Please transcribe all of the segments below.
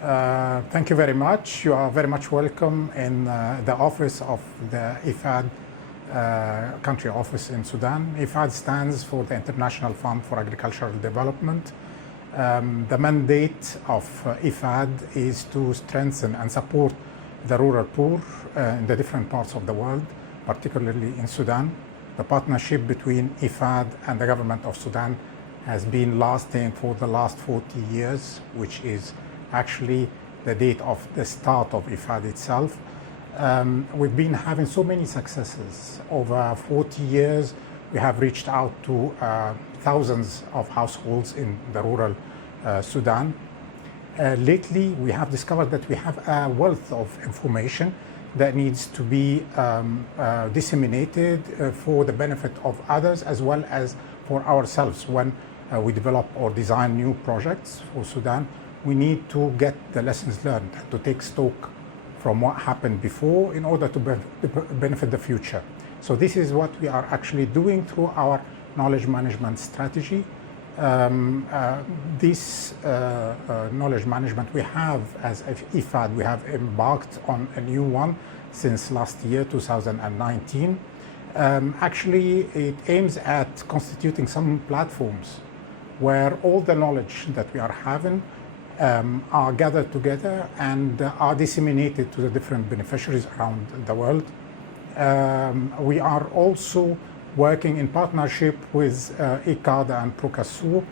Thank you very much. You are very much welcome in the office of the IFAD country office in Sudan. IFAD stands for the International Fund for Agricultural Development. The mandate of IFAD is to strengthen and support the rural poor in the different parts of the world, particularly in Sudan. The partnership between IFAD and the government of Sudan has been lasting for the last 40 years, which is actually the date of the start of IFAD itself. We've been having so many successes. Over 40 years, we have reached out to thousands of households in the rural Sudan. Lately, we have discovered that we have a wealth of information that needs to be disseminated for the benefit of others as well as for ourselves. When we develop or design new projects for Sudan, we need to get the lessons learned, to take stock from what happened before in order to benefit the future. So this is what we are actually doing through our knowledge management strategy. This knowledge management we have as IFAD, we have embarked on a new one since last year, 2019. Actually, it aims at constituting some platforms where all the knowledge that we are having are gathered together and are disseminated to the different beneficiaries around the world. We are also working in partnership with ICAD and Procasur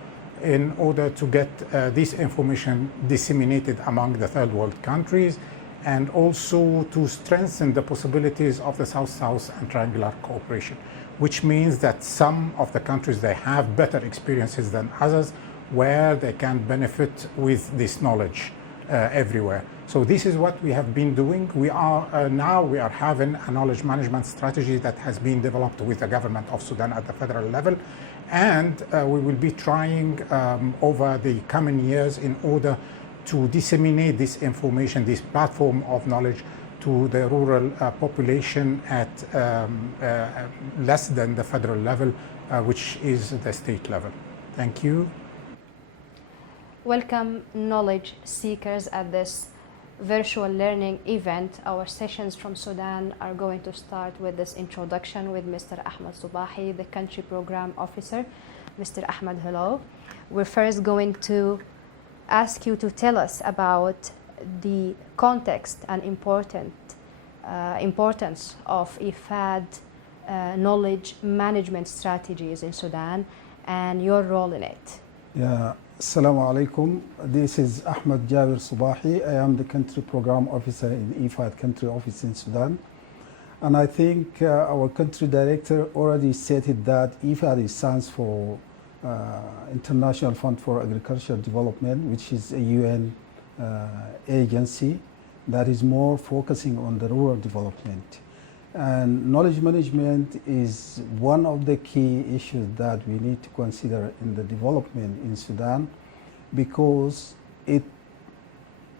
in order to get this information disseminated among the third world countries, and also to strengthen the possibilities of the South-South and triangular cooperation, which means that some of the countries, they have better experiences than others where they can benefit with this knowledge everywhere. So this is what we have been doing. We are now having a knowledge management strategy that has been developed with the government of Sudan at the federal level, and we will be trying over the coming years in order to disseminate this information, this platform of knowledge, to the rural population at less than the federal level, which is the state level. Thank you. Welcome, knowledge seekers, at this virtual learning event. Our sessions from Sudan are going to start with this introduction with Mr. Ahmed Subahi, the country program officer. Mr. Ahmed, hello. We're first going to ask you to tell us about the context and importance of IFAD knowledge management strategies in Sudan and your role in it. Yeah. Assalamu alaikum. This is Ahmed Jabir Subahi. I am the country program officer in IFAD country office in Sudan. And I think our country director already stated that IFAD stands for International Fund for Agricultural Development, which is a UN agency that is more focusing on the rural development. And knowledge management is one of the key issues that we need to consider in the development in Sudan, because it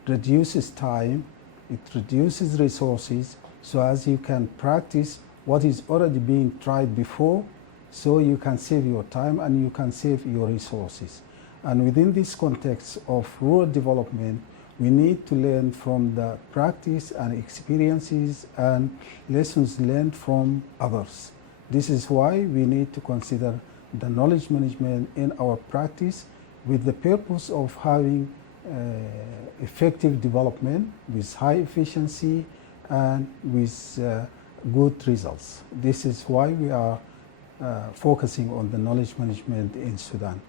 reduces time, it reduces resources, so as you can practice what is already being tried before, so you can save your time and you can save your resources. And within this context of rural development, we need to learn from the practice and experiences and lessons learned from others. This is why we need to consider the knowledge management in our practice with the purpose of having effective development with high efficiency and with good results. This is why we are focusing on the knowledge management in Sudan.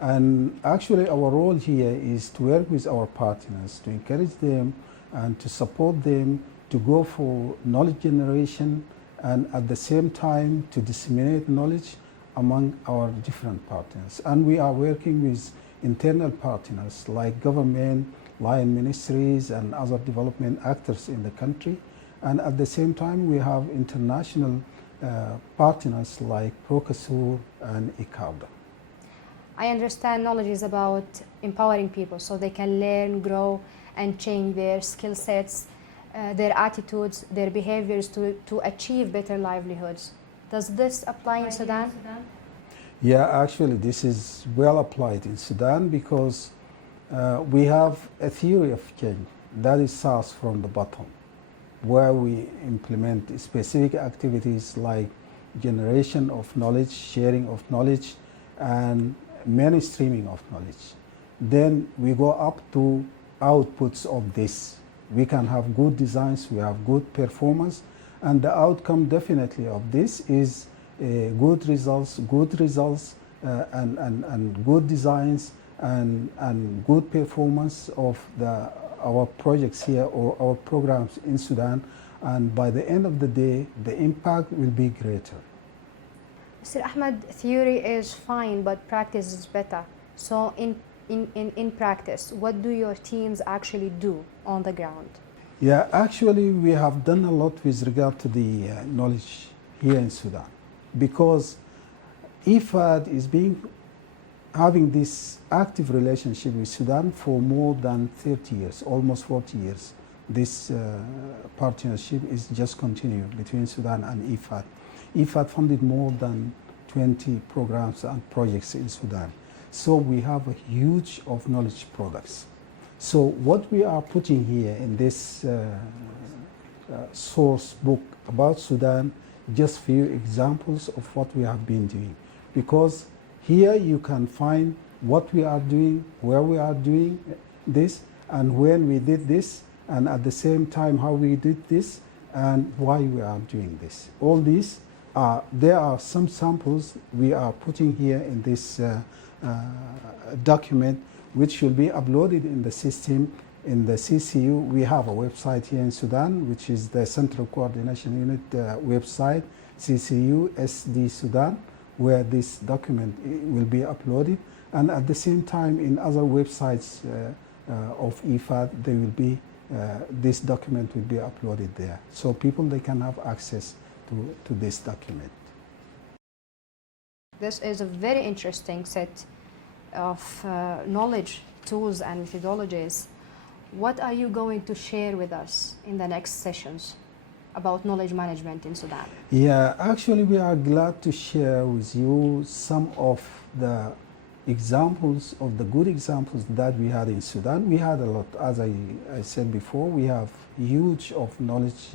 And actually our role here is to work with our partners, to encourage them and to support them to go for knowledge generation, and at the same time to disseminate knowledge among our different partners. And we are working with internal partners like government, line ministries and other development actors in the country. And at the same time we have international partners like Procasur and ICAD. I understand knowledge is about empowering people so they can learn, grow, and change their skill sets, their attitudes, their behaviors to achieve better livelihoods. Does this apply in Sudan? Yeah, actually this is well applied in Sudan, because We have a theory of change that is starts from the bottom, where we implement specific activities like generation of knowledge, sharing of knowledge, and mainstreaming of knowledge. Then we go up to outputs of this. We can have good designs, we have good performance, and the outcome definitely of this is good results, and good designs and good performance of our projects here or our programs in Sudan, and by the end of the day the impact will be greater. Mr. Ahmed, theory is fine, but practice is better. So in practice, what do your teams actually do on the ground? Yeah, actually we have done a lot with regard to the knowledge here in Sudan, because IFAD is having this active relationship with Sudan for more than 30 years, almost 40 years. This partnership is just continuing between Sudan and IFAD. IFAD funded more than 20 programs and projects in Sudan. So we have a huge of knowledge products. So what we are putting here in this source book about Sudan, just few examples of what we have been doing. Because here you can find what we are doing, where we are doing this, and when we did this, and at the same time how we did this, and why we are doing this. All these there are some samples we are putting here in this document, which will be uploaded in the system in the CCU. We have a website here in Sudan, which is the Central Coordination Unit website, CCU SD Sudan, where this document will be uploaded. And at the same time, in other websites of IFAD, they will be, this document will be uploaded there. So people, they can have access to this document. This is a very interesting set of knowledge, tools and methodologies. What are you going to share with us in the next sessions about knowledge management in Sudan? Yeah, actually we are glad to share with you some of the examples of the good examples that we had in Sudan. We had a lot, as I said before, we have huge of knowledge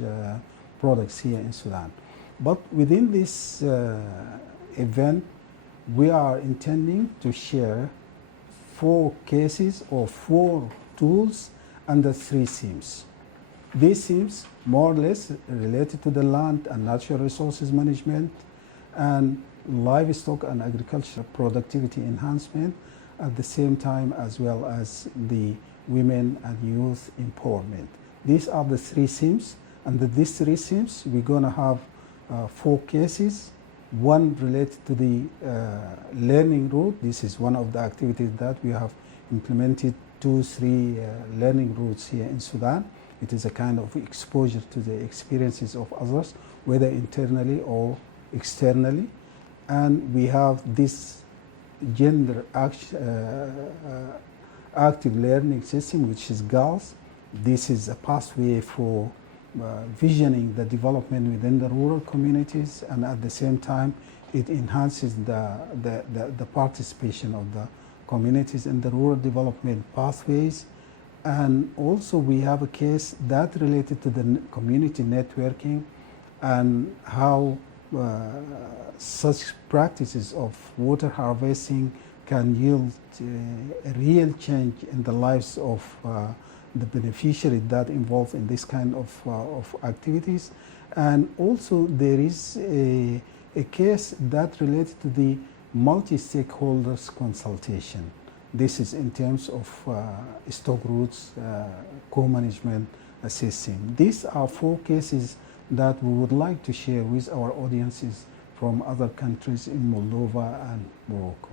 products here in Sudan. But within this event, we are intending to share 4 cases or 4 tools under 3 themes. These themes more or less related to the land and natural resources management and livestock and agricultural productivity enhancement, at the same time as well as the women and youth empowerment. These are the 3 themes, and these 3 themes we're going to have 4 cases. One related to the learning route. This is one of the activities that we have implemented 2-3 learning routes here in Sudan. It is a kind of exposure to the experiences of others, whether internally or externally. And we have this gender active learning system, which is GALS. This is a pathway for visioning the development within the rural communities, and at the same time it enhances the participation of the communities in the rural development pathways. And also we have a case that related to the community networking and how such practices of water harvesting can yield a real change in the lives of the beneficiary that involved in this kind of activities. And also there is a case that related to the multi-stakeholders consultation. This is in terms of stock routes, co-management system. These are 4 cases that we would like to share with our audiences from other countries in Moldova and Morocco.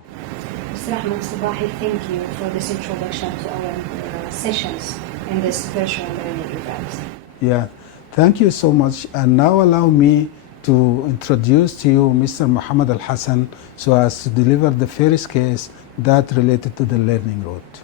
Mr. Ahmed Subahi, thank you for this introduction to our sessions in this virtual learning event. Yeah, thank you so much. And now allow me to introduce to you Mr. Muhammad Al Hassan, so as to deliver the first case that related to the learning route.